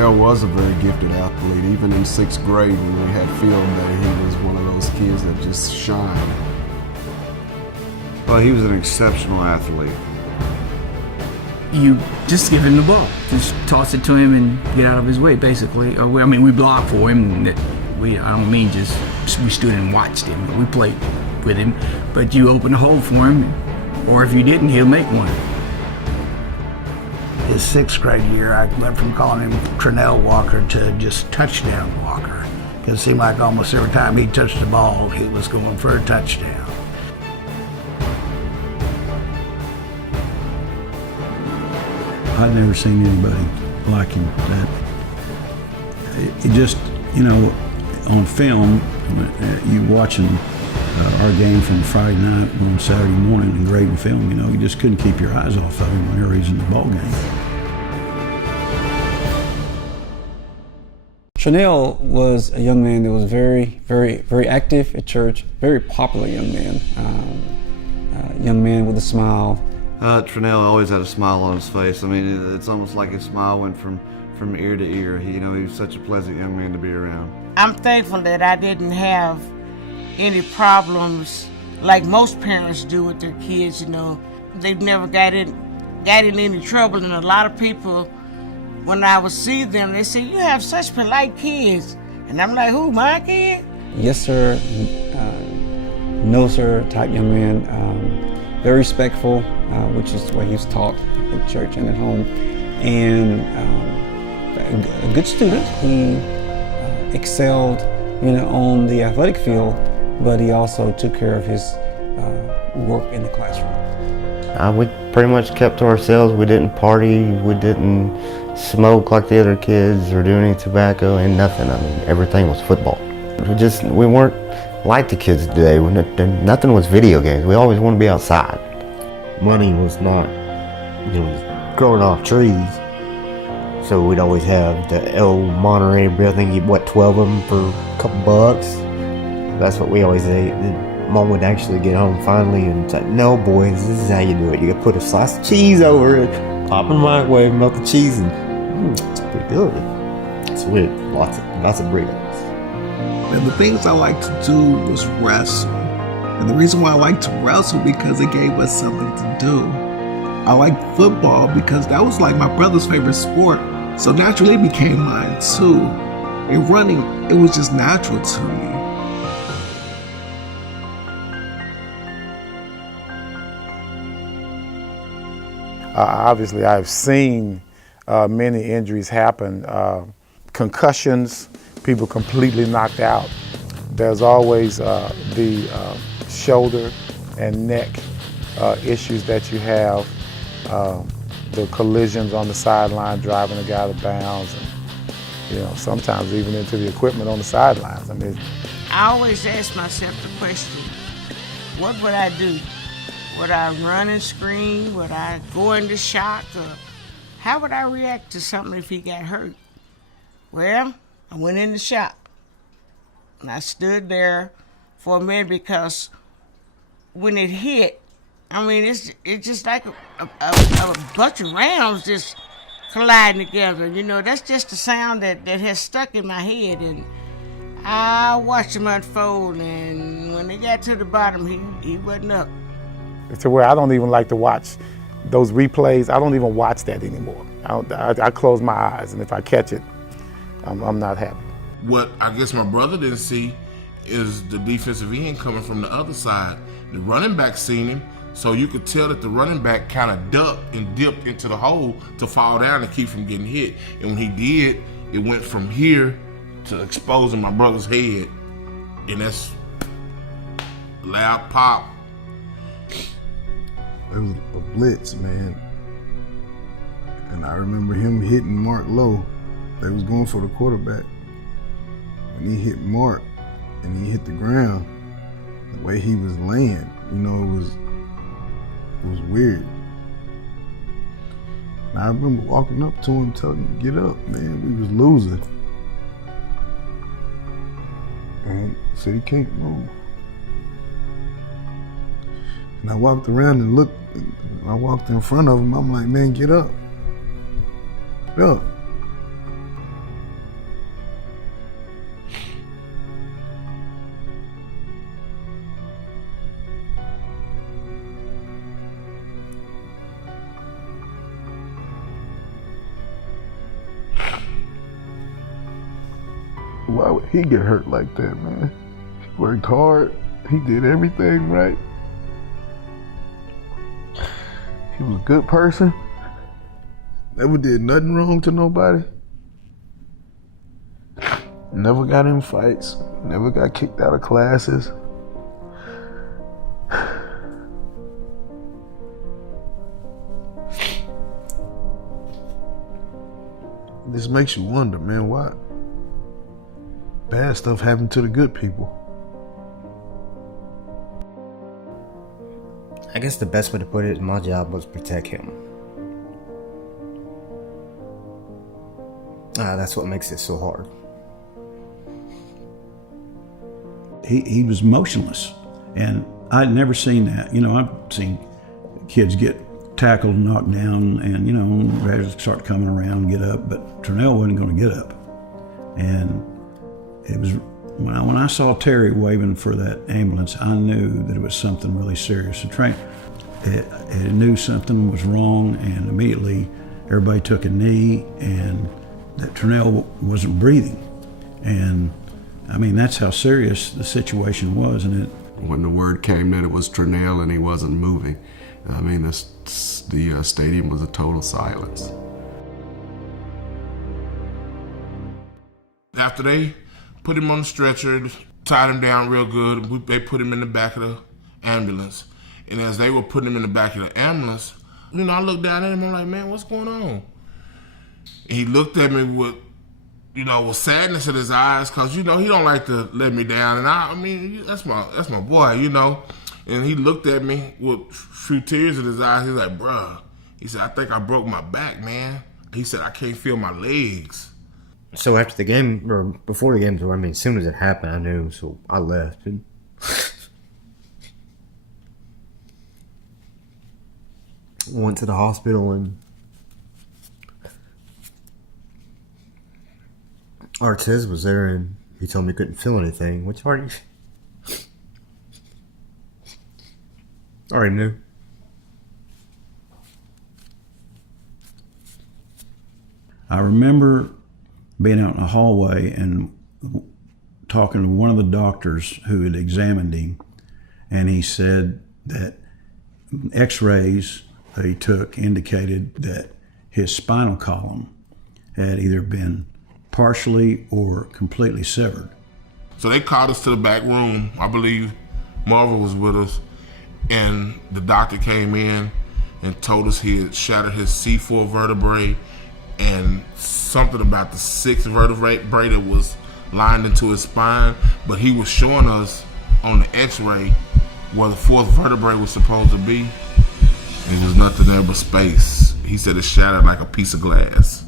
Trenell was a very gifted athlete. Even in 6th grade when we had field day, he was one of those kids that just shined. Well, he was an exceptional athlete. You just give him the ball. Just toss it to him and get out of his way, basically. Or, I mean, we blocked for him. I don't mean just we stood and watched him. We played with him. But you open the hole for him, or if you didn't, he'll make one. His 6th grade year, I went from calling him Trenell Walker to just touchdown Walker. Because it seemed like almost every time he touched the ball, he was going for a touchdown. I've never seen anybody like him. That it just, you know, on film, you watching our game from Friday night on Saturday morning and grading film, you know, you just couldn't keep your eyes off of him whenever he's in the ball game. Trenell was a young man that was very, very, very active at church, very popular young man. Young man with a smile. Trenell always had a smile on his face. I mean, it's almost like his smile went from ear to ear. He was such a pleasant young man to be around. I'm thankful that I didn't have any problems like most parents do with their kids, you know. They've never got in any trouble, and a lot of people, when I would see them, they say, "You have such polite kids." And I'm like, "Who, my kid?" Yes, sir. No, sir type young man. Very respectful, which is the way he was taught at church and at home. And a good student. He excelled, you know, on the athletic field, but he also took care of his work in the classroom. We pretty much kept to ourselves. We didn't party, we didn't smoke like the other kids or do any tobacco and nothing. I mean, everything was football. We weren't like the kids today. Nothing was video games. We always wanted to be outside. Money was not, you know, growing off trees. So we'd always have the old Monterey bread. I think you what, 12 of them for a couple bucks. That's what we always ate. And Mom would actually get home finally and say, "No, boys, this is how you do it. You gotta put a slice of cheese over it, pop in the microwave, melt the cheese, and it's pretty good." So we had lots of burritos. And the things I liked to do was wrestle. And the reason why I liked to wrestle because it gave us something to do. I liked football because that was like my brother's favorite sport. So naturally it became mine too. And running, it was just natural to me. Obviously I've seen many injuries happen. Concussions, people completely knocked out. There's always the shoulder and neck issues that you have, the collisions on the sideline, driving a guy out of bounds, and, you know, sometimes even into the equipment on the sidelines. I mean, I always ask myself the question, what would I do? Would I run and scream? Would I go into shock? Or how would I react to something if he got hurt? Well, I went in the shop and I stood there for a minute because when it hit, I mean, it's just like a bunch of rounds just colliding together. You know, that's just a sound that has stuck in my head, and I watched him unfold, and when they got to the bottom, he wasn't up. to where I don't even like to watch those replays. I don't even watch that anymore. I close my eyes, and if I catch it, I'm not happy. What I guess my brother didn't see is the defensive end coming from the other side. The running back seen him, so you could tell that the running back kind of ducked and dipped into the hole to fall down and keep from getting hit. And when he did, it went from here to exposing my brother's head, and that's loud pop. It was a blitz, man. And I remember him hitting Mark low. They was going for the quarterback. When he hit Mark and he hit the ground, the way he was laying, you know, it was weird. And I remember walking up to him, telling him to get up, man. We was losing. And he said he can't move. And I walked around and looked, and I walked in front of him. I'm like, man, get up. Get up. why would he get hurt like that, man? He worked hard. He did everything right. He was a good person. Never did nothing wrong to nobody. Never got in fights. Never got kicked out of classes. This makes you wonder, man, why bad stuff happened to the good people. I guess the best way to put it, my job was protect him. That's what makes it so hard. He was motionless, and I'd never seen that. You know, I've seen kids get tackled and knocked down and, you know, ready to start coming around and get up, but Trenell wasn't going to get up. And it was, when I saw Terry waving for that ambulance, I knew that it was something really serious. It knew something was wrong, and immediately everybody took a knee, and that Trenell wasn't breathing. And I mean, that's how serious the situation was. And when the word came that it was Trenell and he wasn't moving, I mean, the stadium was a total silence. After they put him on the stretcher, tied him down real good, they put him in the back of the ambulance. And as they were putting him in the back of the ambulance, you know, I looked down at him, I'm like, man, what's going on? And he looked at me with, you know, with sadness in his eyes, cause you know he don't like to let me down, and I mean that's my boy, you know. And he looked at me with a few tears in his eyes. He's like, bruh, he said, I think I broke my back, man. He said, I can't feel my legs. So after the game, or before the game, I mean, as soon as it happened, I knew, so I left. And went to the hospital, and Artez was there, and he told me he couldn't feel anything, which I already knew. I remember being out in the hallway and talking to one of the doctors who had examined him, and he said that x-rays that he took indicated that his spinal column had either been partially or completely severed. So they called us to the back room. I believe Marvel was with us, and the doctor came in and told us he had shattered his C4 vertebrae and something about the 6th vertebrae that was lined into his spine, but he was showing us on the x-ray where the 4th vertebrae was supposed to be, and there was nothing there but space. He said it shattered like a piece of glass.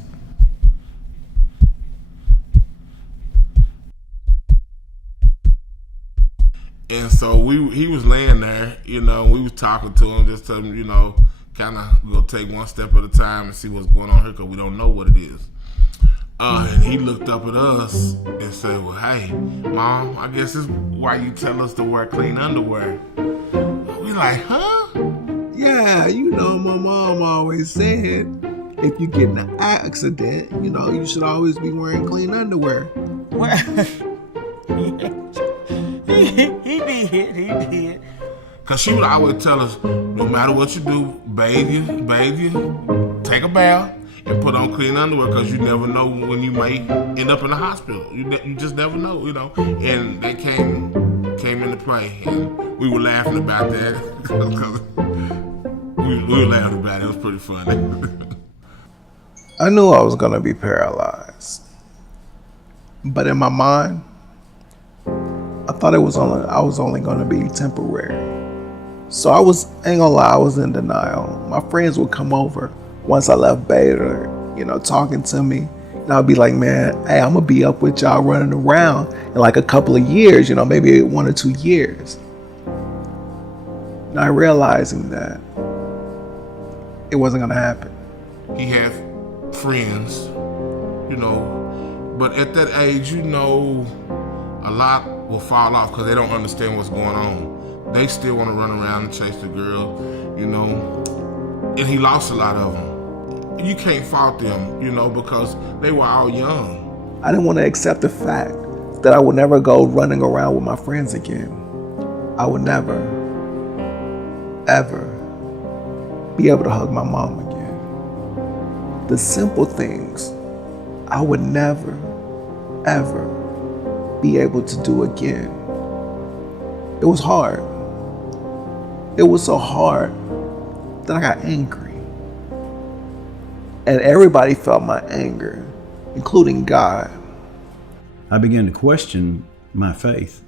And so he was laying there, you know, we was talking to him, just telling him, you know, kind of go take one step at a time and see what's going on here, because we don't know what it is. And he looked up at us and said, well, hey, Mom, I guess this is why you tell us to wear clean underwear. We like, huh? Yeah, you know, my mom always said, if you get in an accident, you know, you should always be wearing clean underwear. Well, he did. Cause she would always tell us, no matter what you do, bathe you, take a bath, and put on clean underwear, cause you never know when you may end up in the hospital. You just never know, you know. And that came into play, and we were laughing about that. we were laughing about it. It was pretty funny. I knew I was gonna be paralyzed, but in my mind, I thought I was only gonna be temporary. So I ain't gonna lie, I was in denial. My friends would come over once I left Bader, you know, talking to me. And I'd be like, man, hey, I'm gonna be up with y'all running around in like a couple of years, you know, maybe 1 or 2 years. Not realizing that it wasn't gonna happen. He had friends, you know, but at that age, you know, a lot will fall off because they don't understand what's going on. They still want to run around and chase the girl, you know, and he lost a lot of them. You can't fault them, you know, because they were all young. I didn't want to accept the fact that I would never go running around with my friends again. I would never, ever be able to hug my mom again. The simple things I would never, ever be able to do again. It was hard. It was so hard that I got angry. And everybody felt my anger, including God. I began to question my faith.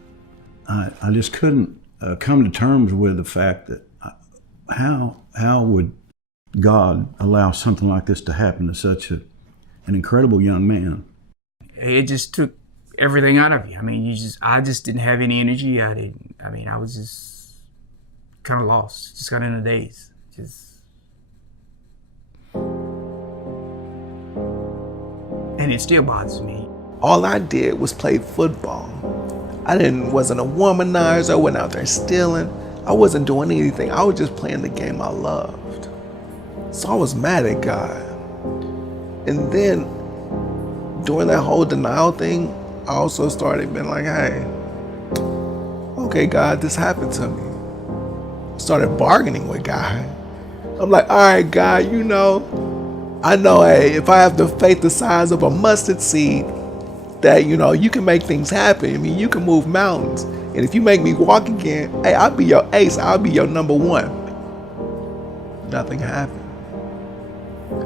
I just couldn't come to terms with the fact that how would God allow something like this to happen to such an incredible young man? It just took everything out of you. I mean, I just didn't have any energy. I was just kind of lost, just got in a daze. And it still bothers me. All I did was play football. I wasn't a womanizer. I wasn't out there stealing. I wasn't doing anything. I was just playing the game I loved. So I was mad at God. And then during that whole denial thing, I also started being like, hey, okay, God, this happened to me. Started bargaining with God. I'm like, all right, God, I know, hey, if I have the faith the size of a mustard seed, that, you can make things happen. I mean, you can move mountains. And if you make me walk again, hey, I'll be your ace. I'll be your number one. Nothing happened.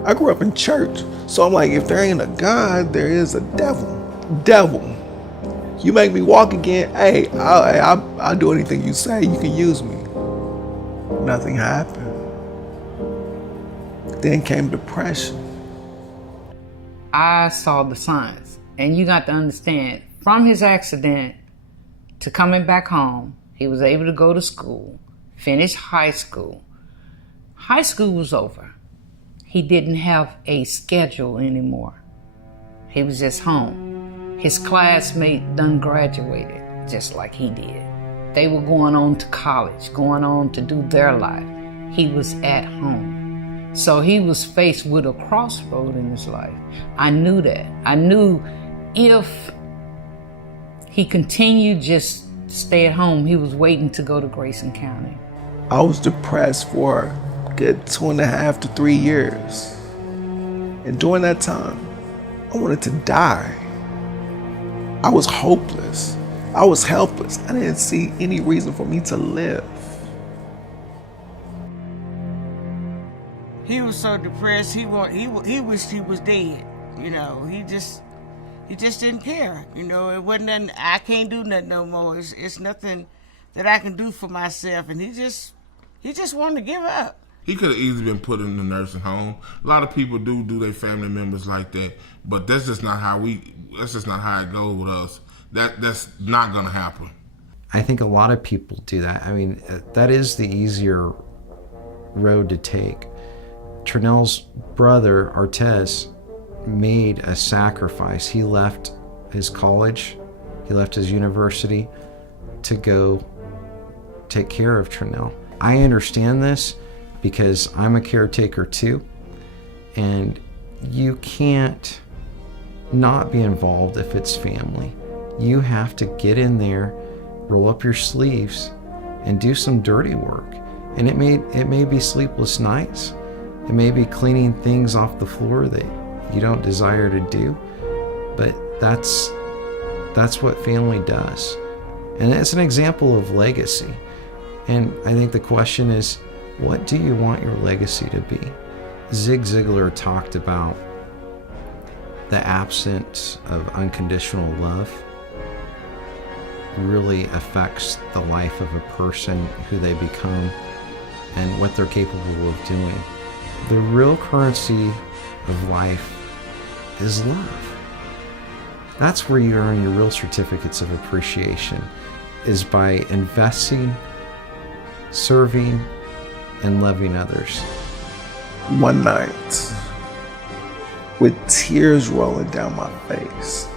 I grew up in church. So I'm like, if there ain't a God, there is a devil. Devil. You make me walk again, hey, I'll do anything you say. You can use me. Nothing happened. Then came depression. I saw the signs. And you got to understand, from his accident to coming back home, he was able to go to school, finish high school. High school was over. He didn't have a schedule anymore. He was just home. His classmate done graduated, just like he did. They were going on to college, going on to do their life. He was at home. So he was faced with a crossroad in his life. I knew that. I knew if he continued just to stay at home, he was waiting to go to Grayson County. I was depressed for a good 2.5 to 3 years. And during that time, I wanted to die. I was hopeless. I was helpless. I didn't see any reason for me to live. He was so depressed, he wished he was dead. He just didn't care. It wasn't nothing, I can't do nothing no more. It's nothing that I can do for myself. And he just wanted to give up. He could have easily been put in the nursing home. A lot of people do their family members like that, but that's just not how it goes with us. That's not gonna happen. I think a lot of people do that. I mean, that is the easier road to take. Trenell's brother, Artez, made a sacrifice. He left his college, he left his university to go take care of Trenell. I understand this because I'm a caretaker too, and you can't not be involved if it's family. You have to get in there, roll up your sleeves, and do some dirty work. And it may be sleepless nights. It may be cleaning things off the floor that you don't desire to do, but that's what family does. And it's an example of legacy. And I think the question is, what do you want your legacy to be? Zig Ziglar talked about the absence of unconditional love really affects the life of a person, who they become, and what they're capable of doing. The real currency of life is love. That's where you earn your real certificates of appreciation, is by investing, serving, and loving others. One night, with tears rolling down my face,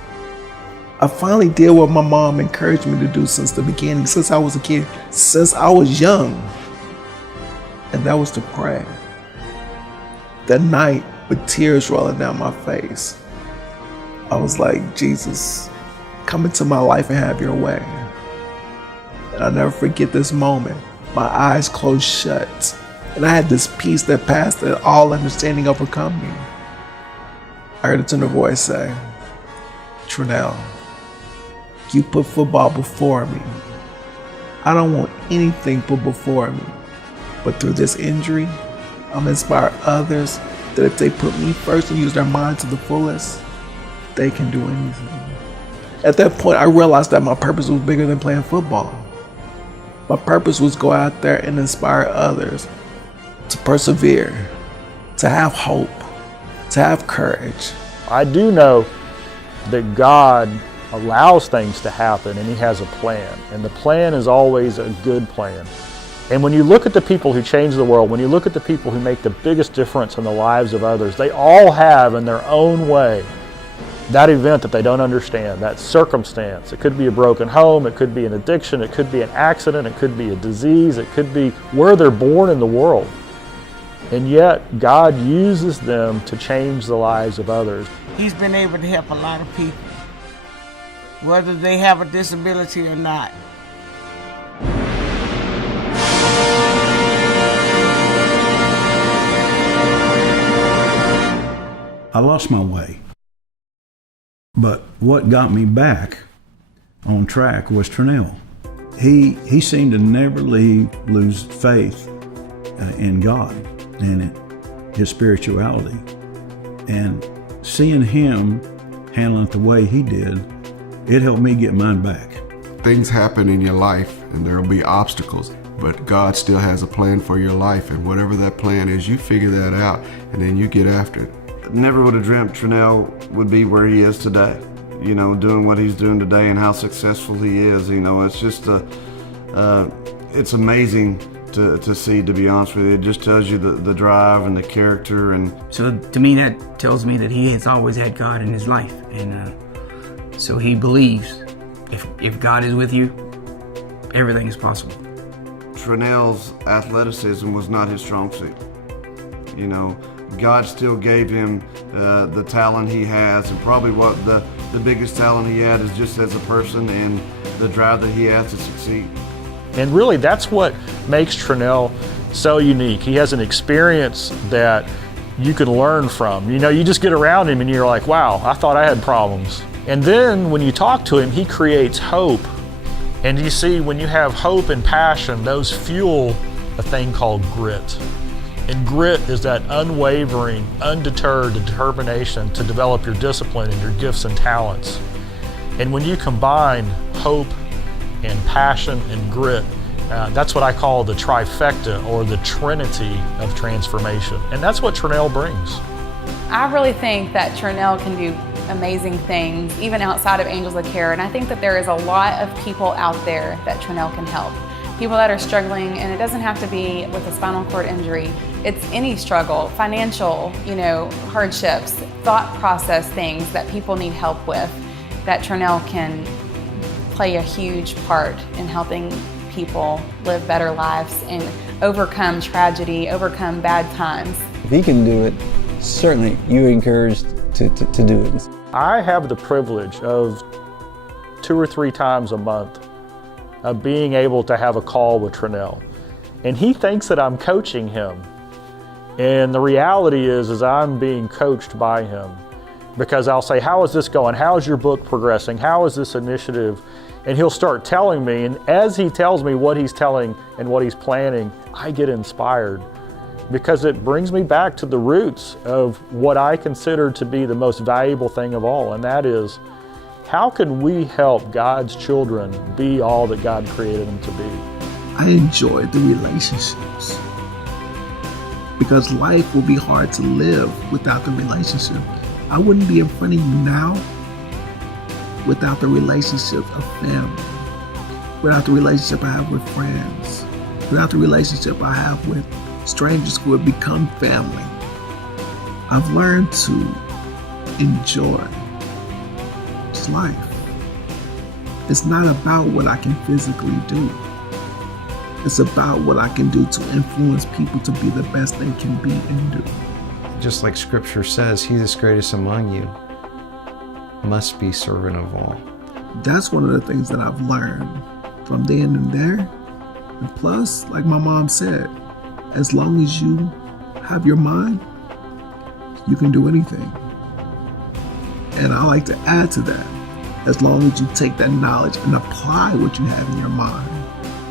I finally did what my mom encouraged me to do since the beginning, since I was a kid, since I was young. And that was to pray. That night, with tears rolling down my face, I was like, Jesus, come into my life and have your way. And I'll never forget this moment. My eyes closed shut, and I had this peace that passed all understanding overcome me. I heard a tender voice say, Trenell, you put football before me. I don't want anything put before me. But through this injury, I'm inspired others that if they put me first and use their mind to the fullest, they can do anything. At that point, I realized that my purpose was bigger than playing football. My purpose was go out there and inspire others to persevere, to have hope, to have courage. I do know that God allows things to happen and He has a plan. And the plan is always a good plan. And when you look at the people who change the world, when you look at the people who make the biggest difference in the lives of others, they all have in their own way that event that they don't understand, that circumstance. It could be a broken home, it could be an addiction, it could be an accident, it could be a disease, it could be where they're born in the world. And yet God uses them to change the lives of others. He's been able to help a lot of people, whether they have a disability or not. I lost my way. But what got me back on track was Trenell. He seemed to never lose faith in God and his spirituality. And seeing him handling it the way he did, it helped me get mine back. Things happen in your life and there will be obstacles, but God still has a plan for your life, and whatever that plan is, you figure that out and then you get after it. Never would have dreamt Trenell would be where he is today. You know, doing what he's doing today and how successful he is. You know, it's just it's amazing to see, to be honest with you. It just tells you the drive and the character. And so to me, that tells me that he has always had God in his life, and so he believes if God is with you, everything is possible. Trenell's athleticism was not his strong suit. You know, God still gave him the talent he has, and probably what the biggest talent he had is just as a person and the drive that he has to succeed. And really that's what makes Trenell so unique. He has an experience that you can learn from. You know, you just get around him and you're like, wow, I thought I had problems. And then when you talk to him, he creates hope. And you see, when you have hope and passion, those fuel a thing called grit. And grit is that unwavering, undeterred determination to develop your discipline and your gifts and talents. And when you combine hope and passion and grit, that's what I call the trifecta, or the trinity of transformation. And that's what Trenell brings. I really think that Trenell can do amazing things, even outside of Angels of Care. And I think that there is a lot of people out there that Trenell can help. People that are struggling, and it doesn't have to be with a spinal cord injury. It's any struggle, financial, hardships, thought process things that people need help with, that Trenell can play a huge part in helping people live better lives and overcome tragedy, overcome bad times. If he can do it, certainly you're encouraged to do it. I have the privilege of 2 or 3 times a month of being able to have a call with Trenell. And he thinks that I'm coaching him. And the reality is I'm being coached by him, because I'll say, how is this going? How is your book progressing? How is this initiative? And he'll start telling me, and as he tells me what he's telling and what he's planning, I get inspired, because it brings me back to the roots of what I consider to be the most valuable thing of all, and that is, how can we help God's children be all that God created them to be? I enjoy the relationships, because life will be hard to live without the relationship. I wouldn't be in front of you now without the relationship of family, without the relationship I have with friends, without the relationship I have with strangers who have become family. I've learned to enjoy life. It's not about what I can physically do. It's about what I can do to influence people to be the best they can be and do. Just like Scripture says, he that's greatest among you must be servant of all. That's one of the things that I've learned from then and there. And plus, like my mom said, as long as you have your mind, you can do anything. And I like to add to that, as long as you take that knowledge and apply what you have in your mind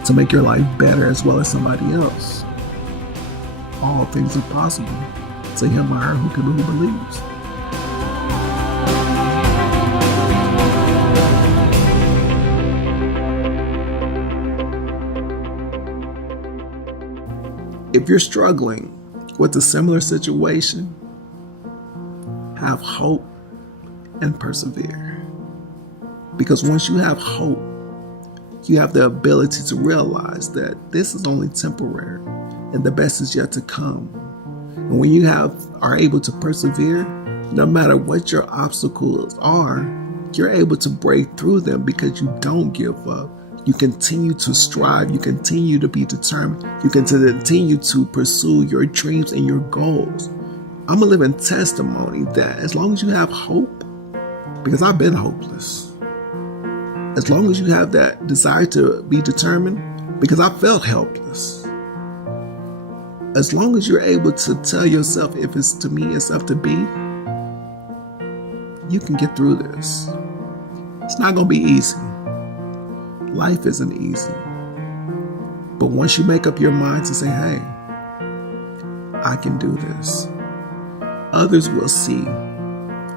to make your life better as well as somebody else. All things are possible to him or her who believes. If you're struggling with a similar situation, have hope and persevere. Because once you have hope, you have the ability to realize that this is only temporary and the best is yet to come. And when you are able to persevere, no matter what your obstacles are, you're able to break through them because you don't give up. You continue to strive. You continue to be determined. You continue to pursue your dreams and your goals. I'm a living testimony that as long as you have hope, because I've been hopeless, as long as you have that desire to be determined, because I felt helpless, as long as you're able to tell yourself, if it's to me, it's up to be, you can get through this. It's not going to be easy. Life isn't easy. But once you make up your mind to say, hey, I can do this, others will see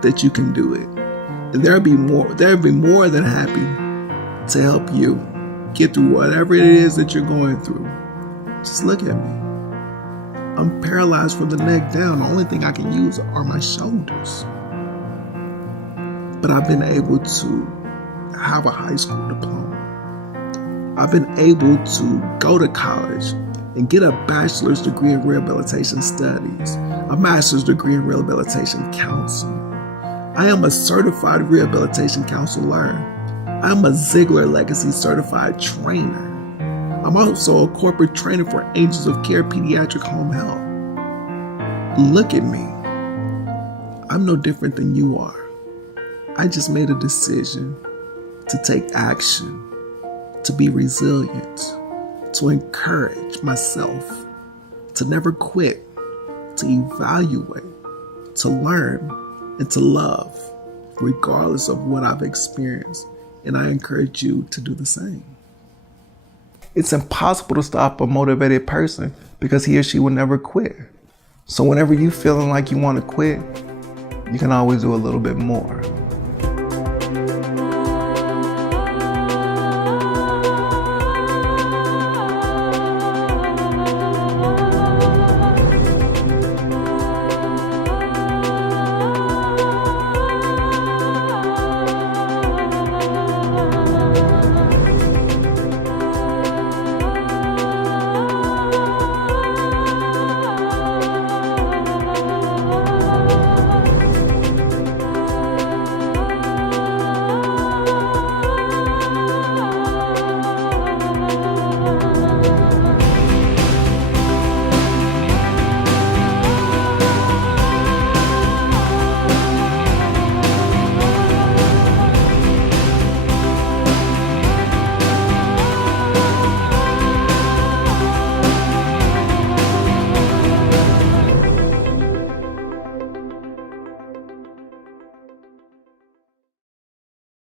that you can do it. And they'll be more than happy to help you get through whatever it is that you're going through. Just look at me. I'm paralyzed from the neck down. The only thing I can use are my shoulders. But I've been able to have a high school diploma. I've been able to go to college and get a bachelor's degree in rehabilitation studies, a master's degree in rehabilitation counseling. I am a certified rehabilitation counselor. I'm a Ziegler Legacy certified trainer. I'm also a corporate trainer for Angels of Care Pediatric Home Health. Look at me. I'm no different than you are. I just made a decision to take action, to be resilient, to encourage myself, to never quit, to evaluate, to learn, and to love, regardless of what I've experienced. And I encourage you to do the same. It's impossible to stop a motivated person because he or she will never quit. So whenever you're feeling like you want to quit, you can always do a little bit more.